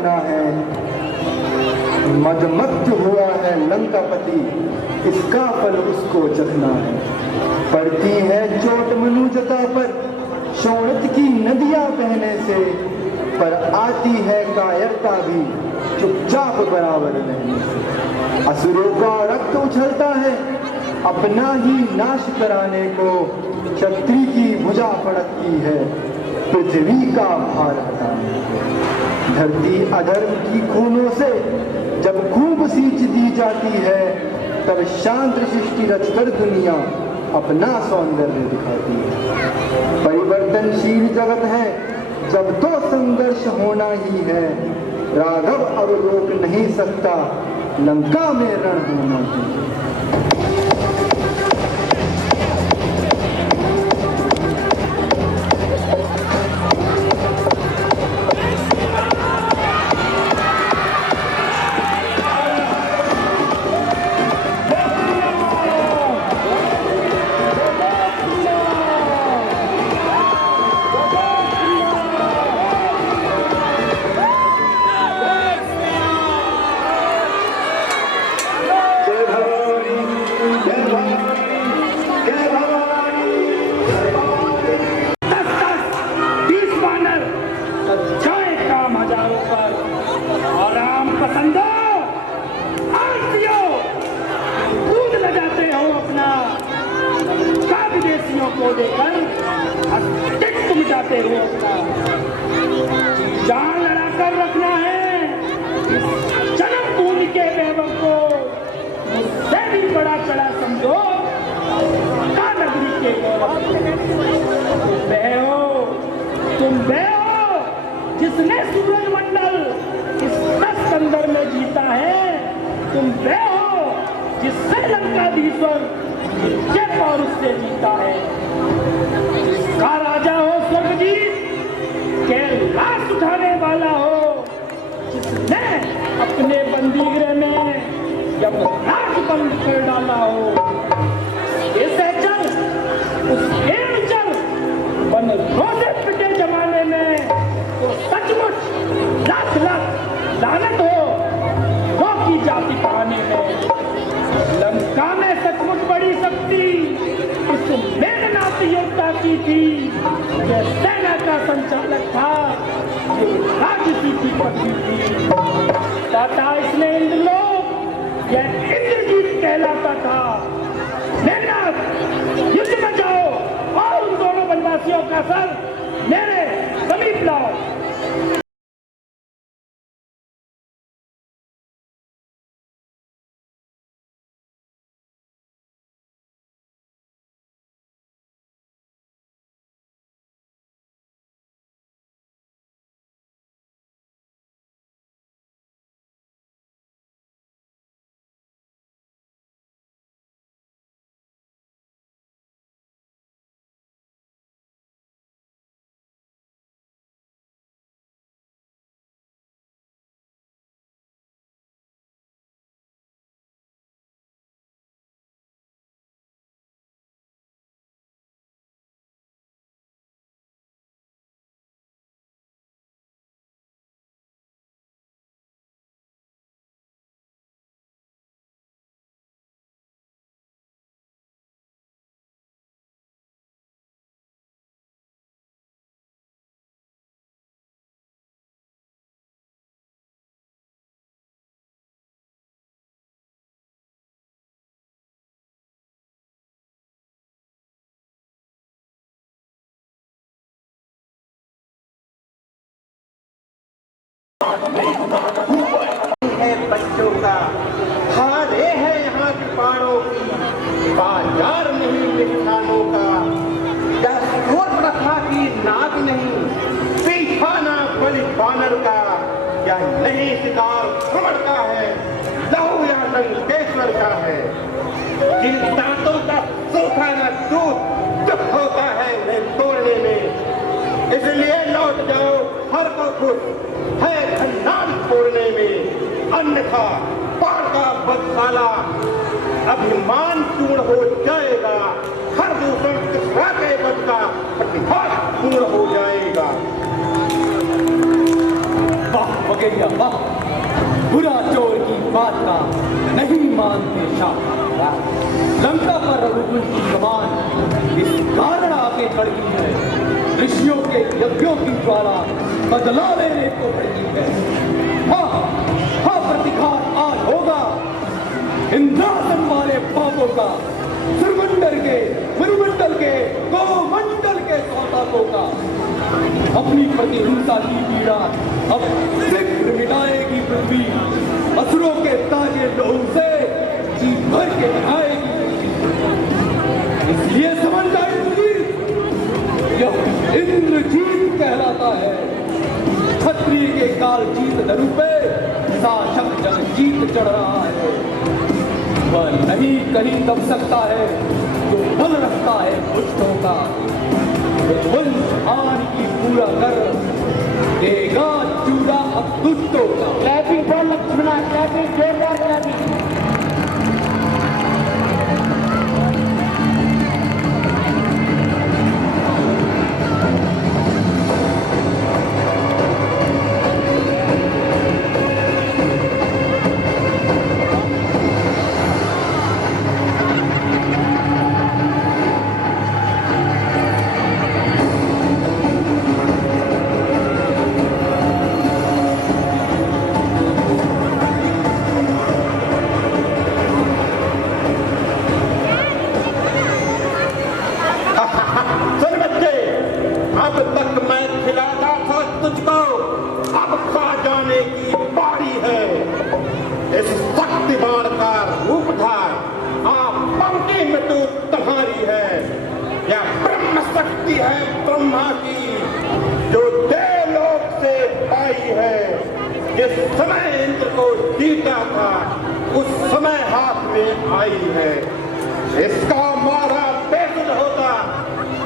रखना है। मदमस्त हुआ है लंकापति, इसका फल उसको चखना है। पड़ती है चोट मनुजता पर शोणित की नदियां बहने से, पर आती है कायरता भी चुपचाप बराबर रहने से। असुरों का रक्त उछलता है अपना ही नाश कराने को, क्षत्रिय की भुजा फड़कती है पृथ्वी का भार हटाने को। धरती अधर्म की खूनों से जब खूब सींच दी जाती है, तब शांत सृष्टि रचकर दुनिया अपना सौंदर्य दिखाती है। परिवर्तनशील जगत है जब तो संघर्ष होना ही है। राघव अब रोक नहीं सकता, लंका में रण होना ही है। को लेकर अस्तित्व मिटाते हुए अपना जान लड़ाकर रखना है। जन्म भूमि के वैभव को मुझसे भी बड़ा चढ़ा समझो नगरी के तुम वह हो जिसने सूरज मंडल इस अंदर में जीता है। तुम वह हो जिससे लंकाधीश्वर के पौरुष से जीता है। जिसका राजा हो स्वर्गजीत के लाश उठाने वाला हो, जिसने अपने बंदीगृह में जब राज बंद कर डाला हो। ऐसे चल उस खेल चल बन रोजे पिटे जमाने में तो सचमुच लाख लाख लानत हो वो की जाति पाने में। लंका में सचमुच बड़ी शक्ति इस मेघनाथ योद्धा की थी। यह सेना का संचालक था, ये राजसी की पत्नी थी। पता इसने इंद्रलोक यह इंद्रजीत कहलाता था। मेघनाथ युद्ध में जाओ और उन दोनों वनवासियों का सर मेरे समीप लाओ। है बच्चों का हारे है यहाँ के पाड़ों की, बाजार नहीं मिष्ठानों का। दस्तूर प्रथा की नाक नहीं, पीछा ना बलि बानर का। या नहीं शिकार भ्रमण का है, लहू या लंकेश्वर का है। जिन दांतों का सूखा न दूध दुख होता है उन्हें तोड़ने में। इसलिए लौट जाओ हर को खुश है खंडान तोड़ने में। अन्यथा पार का बदसाला अभिमान चूर्ण हो जाएगा। हर दूसर किसरा के बद का प्रतिभास पूर्ण हो जाएगा। वाह वगैया वाह, बुरा चोर की बात का नहीं मानते शाह। लंका पर रघुकुल की कमान इस कारण आके खड़ी है, ऋषियों के यज्ञों की ज्वाला बदला लेने को खड़ी है। हाँ हाँ, प्रतिघात आज होगा इंद्रासन वाले पापों का, सुरमंडल के, मरुमंडल के, गोमंडल के सौतापों का। अपनी प्रतिहिंसा की पीड़ा अब शीघ्र मिटाएगी पृथ्वी, असुरों के ताजे लोहू से जी भर के बनाएगी। इसलिए समझ जाए यह इंद्रजीत कहलाता है। क्षत्रिय के काल जीत दरु पे शासक जग जीत चढ़ रहा है। वह नहीं कहीं दब सकता है जो बल रखता है दुष्टों का। वंश आन की पूरा कर देगा चूड़ा अब दुष्टों का। क्लैपिंग फॉर लक्ष्मणा, क्लैपिंग, जोरदार क्लैपिंग। ब्रह्मा की जो देवलोक से पाई है। जिस समय इंद्र को जीता था उस समय हाथ में आई है। इसका मारा बेसुध होता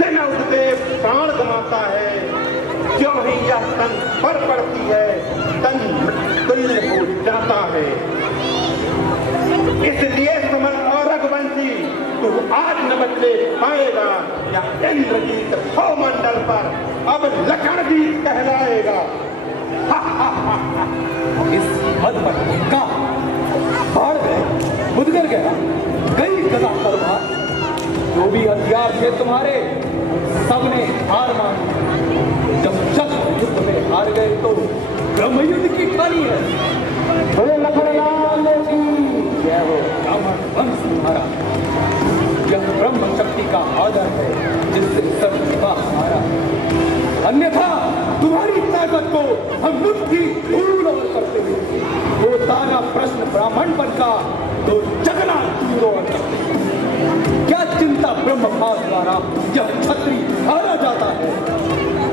दिन उठते प्राण गंवाता है। क्यों ही यह तन पर पड़ती है, तन तुल्य हो जाता है। इसलिए समर और रघुवंशी तू आज न बदले पाएगा, या इंद्रजीत भवमंडल पर अब लखनजीत कहलाएगा। इस मद पर का बाढ़ गए, मुदगर गया, कई गदा तलवार, जो भी हथियार थे तुम्हारे सबने हार मानी। जब शस्त्र युद्ध में हार गए तो ब्रह्म युद्ध की खानी है। बोले लखनलाल की जय हो। ब्राह्मण वंश तुम्हारा, यह ब्रह्म शक्ति का आदर है जिससे सब विवाह हमारा। अन्यथा तुम्हारी ताकत को हम मुट्ठी धूल करते हुए वो तारा प्रश्न ब्राह्मण पर का तो जगना चूरों करते। क्या चिंता ब्रह्म भाव द्वारा यह क्षत्रिय हारा जाता है।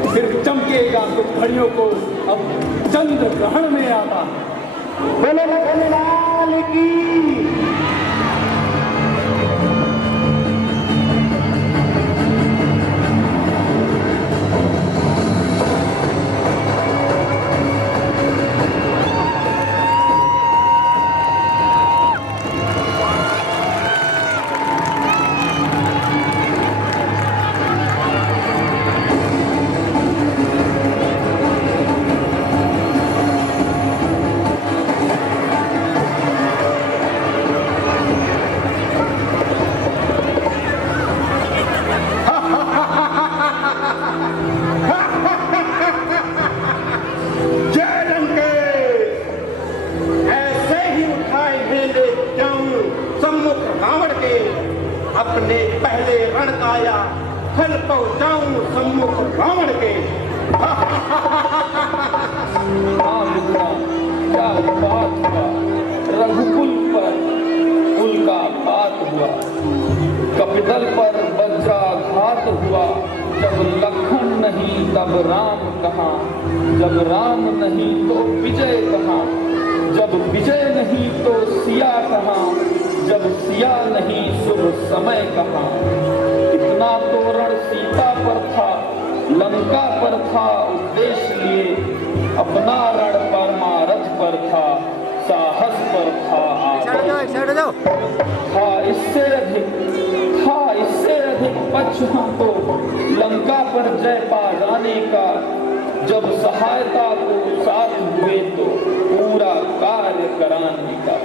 फिर चमकेगा कुछ घड़ियों को अब चंद्र ग्रहण में आता है। बोले लखनलाल की। अपने पहले रण काया फल पहुंचाऊं सम्मुख रावण के। क्या बात हुआ, रघुकुल पर कुल का बात हुआ। कपितल पर वज्राघात हुआ। जब लखन नहीं तब राम कहाँ, जब राम नहीं तो विजय कहाँ, जब विजय नहीं तो सिया कहाँ, जब सिया नहीं शुभ समय कहाँ। इतना तोरण सीता पर था, लंका पर था उद्देश्य लिए, अपना रण परमारथ पर था, साहस पर था इससे अधिक पक्ष हमको लंका पर जय पा जाने का। जब सहायता को साथ हुए तो पूरा कार्य कराने का।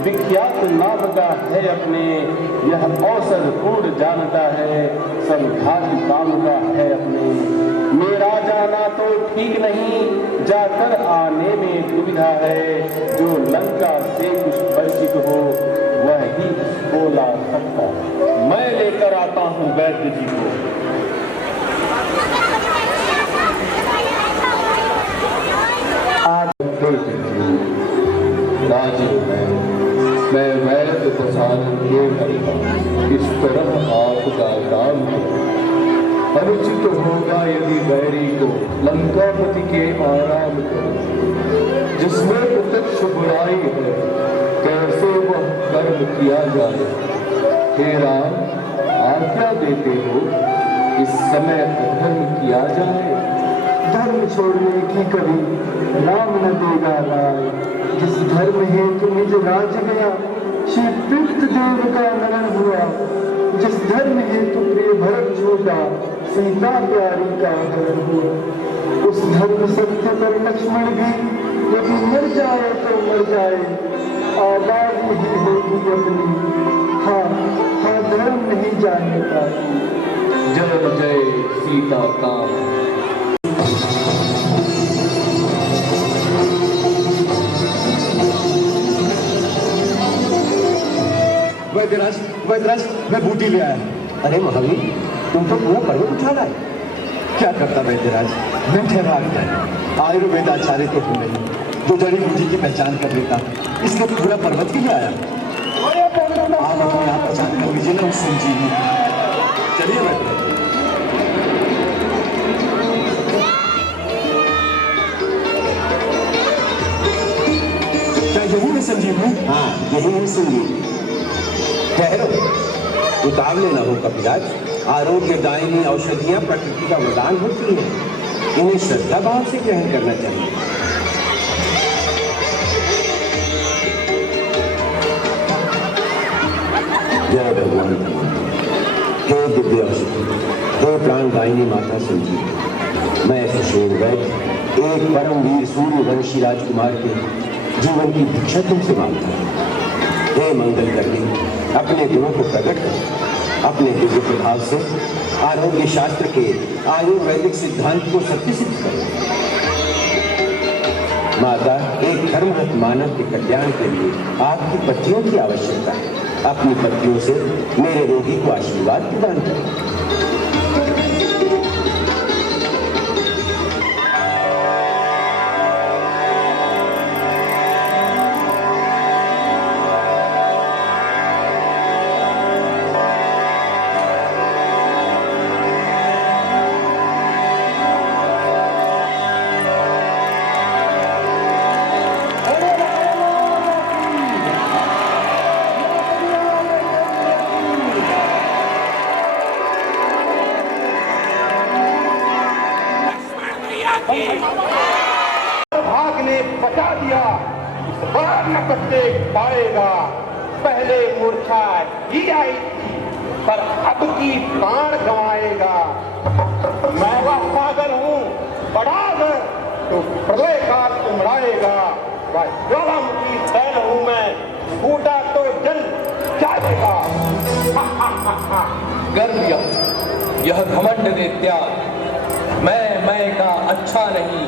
विख्यात नाम का है अपने, यह औसत कूड़ जानता है, सब घाती काम का है अपने। मेरा जाना तो ठीक नहीं, जाकर आने में दुविधा है, जो लंका से कुछ परिचित हो वह ही बोला सकता है। मैं लेकर आता हूँ वैद्य जी को। राजीव मैं वैद्य प्रसाद क्यों करता, इस तरह आपका काम अनुचित होगा यदि बैरी को लंकापति के आराम करो, जिसमें प्रत्यक्ष बुराई है कैसे वह कर्म किया जाए। हे राम आज्ञा देते हो इस समय अधर्म किया जाए। धर्म छोड़ने की कभी नाम न देगा राय, जिस धर्म हेतु निज राज गया श्री पृथ देव का नरण हुआ। जिस धर्म हेतु प्रिय भरत छूटा सीता प्यारी का हरण हुआ। उस धर्म सत्य पर लक्ष्मण भी यदि मर जाए तो मर जाए, आवाज ही होगी अपनी। हाँ हाँ धर्म नहीं जाने पाती। जय जय सीता काम। वैद्यराज मैं बूटी ले आया। अरे महावीर, तुम तो पूरा पर्वत उठा रहा है। क्या करता वैद्यराज, मैं ठहरा गया। आयुर्वेद आचार्य तो हूँ नहीं, जो जड़ी बूटी की पहचान कर लेता, इसलिए पूरा पर्वत ही आया। आप अपने यहाँ पहचान कर लीजिए ना उस संजीवनी। चलिए वैद्यराज। क्या यही है संजीवनी? हाँ, यही है संजीवनी। ठहरो, उतावले न हो कपिराज। आरोग्यदायिनी औषधियां प्रकृति का वरदान होती हैं, इन्हें श्रद्धा भाव से ग्रहण करना चाहिए। जय भगवान। हे दिव्य औषधि, हे प्राण दायिनी माता संजीव, मैं सुशेर वैद्य एक परमवीर सूर्यवंशी राजकुमार के जीवन की भिक्षा तुमसे मांगता हूँ। हे मंगल करके अपने गुणों को प्रकट कर अपने दिव्य प्रभाव से आरोग्य शास्त्र के आयुर्वेदिक सिद्धांत को सत्य सिद्ध करो। माता, एक धर्मरत मानव के कल्याण के लिए आपकी पत्नियों की आवश्यकता है। अपनी पत्नियों से मेरे रोगी को आशीर्वाद प्रदान करें। भाग ने बचा दिया, इस बार न बच्चे पाएगा। पहले मूर्छा ही आई थी, पर अब की प्राण गंवाएगा। मैं वह पागल हूँ बड़ागर, तो प्रलय काल उमड़ाएगा। वह ज्वालामुखी सैल हूँ मैं, फूटा तो जल जाएगा। कर दिया यह घमंड ने त्याग, मैं का अच्छा नहीं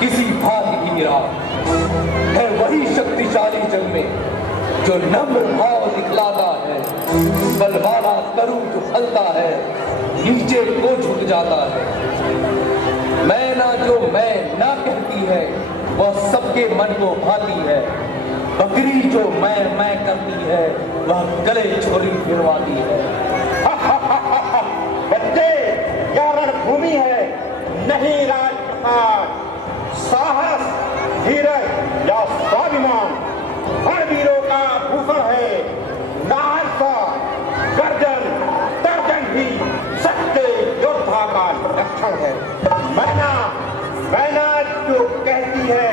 किसी भाग ही मेरा। है वही शक्तिशाली जग में जो नम्र भाव दिखलाता है, बलवाला करूं जो फलता है, नीचे को झुक जाता है। मैं ना जो मैं ना कहती है, वह सबके मन को भाती है। बकरी जो मैं करती है, वह गले छोरी फिरवाती है। बच्चे, यह रणभूमि है नहीं राजप्रसाद। साहस, धीरज या स्वाभिमान रणवीरों का भूषण है। नाहरसा, गर्जन, तर्जन भी सच्चे योद्धा का लक्षण है। मैना जो कहती है,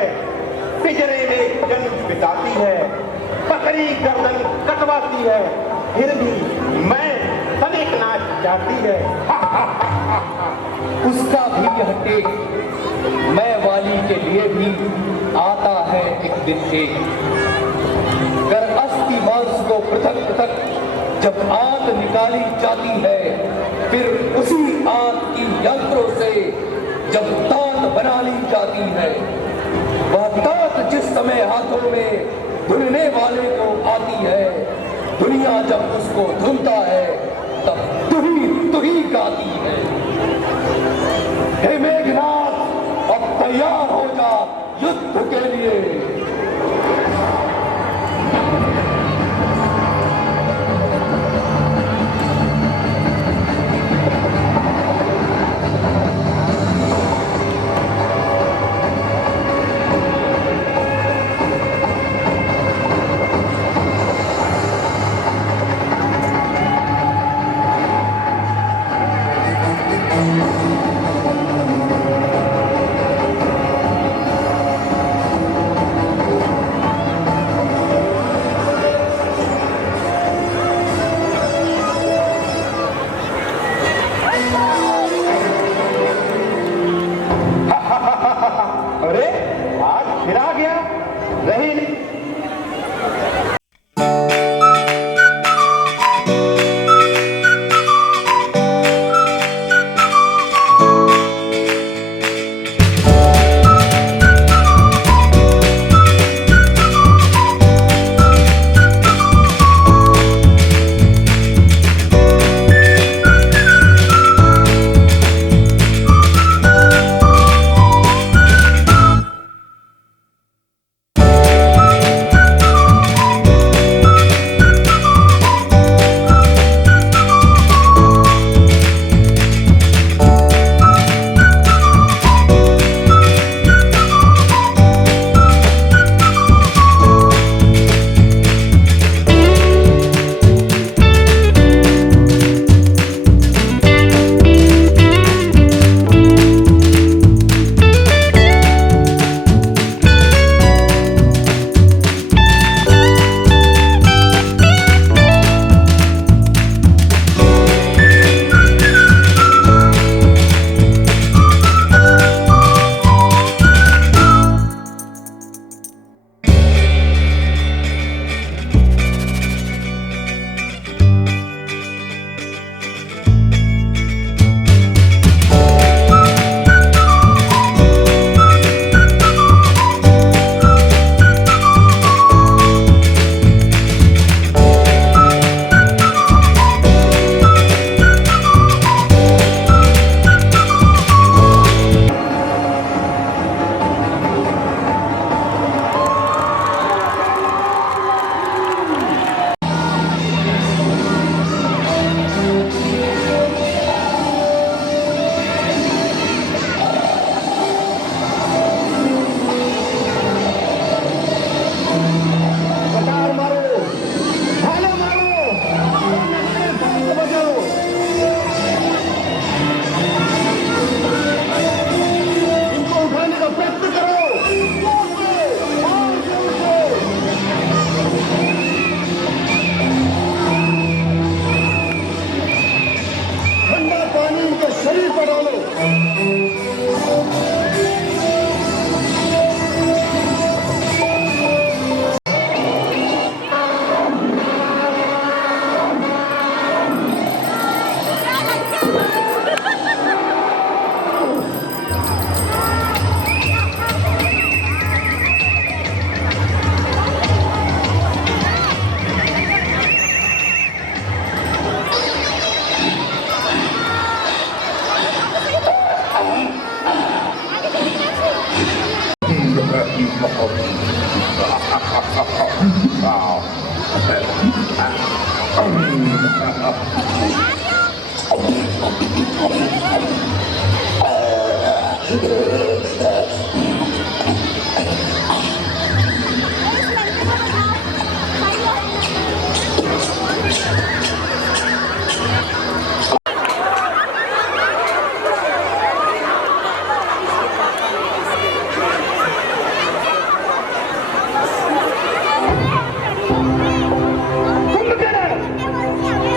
पिंजरे में जन्म बिताती है। बकरी गर्दन कटवाती है, फिर भी मैं तनिकना चाहती है। उसका भी यह टेक मैं वाली के लिए भी आता है एक दिन एक। कर अस्थि मांस को पृथक पृथक जब आंत निकाली जाती है, फिर उसी आंत की यंत्रों से जब दांत बना ली जाती है, वह दांत जिस समय हाथों में धुलने वाले को आती है, दुनिया जब उसको धुलता है तब तू ही गाती है। हे मेघनाथ, अब तैयार हो जा युद्ध के लिए।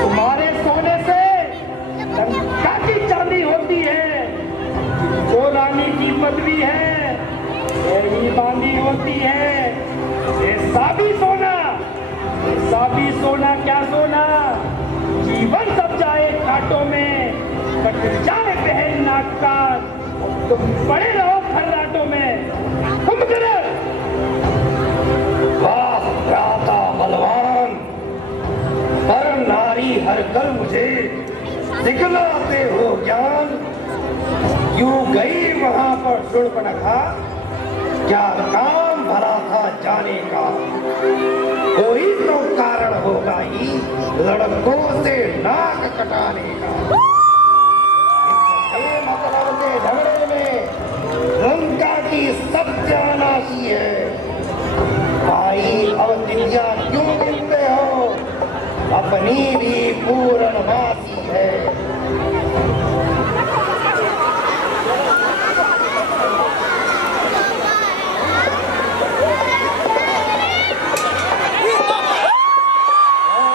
तुम्हारे सोने से लंका की चांदी होती है, जो रानी की पदवी है यही बांधी होती है। ऐसा भी सोना क्या सोना, जीवन सब जाए कांटों में, कट जाए बहन नाक का, तुम पड़े रहो खर्राटों में। कुंभकर्ण वाह भ्राता बलवान, पर नारी हर कल मुझे दिखलाते हो ज्ञान। क्यों गई वहां पर शूर्पणखा, क्या काम भला था जाने का। कोई तो कारण होगा ही लड़कों से नाक कटाने का। इसके मतलब के झगड़े में लंका की सत्यानाशी है। भाई अब दिव्या क्यों गिनते हो, अपनी भी पूर्ण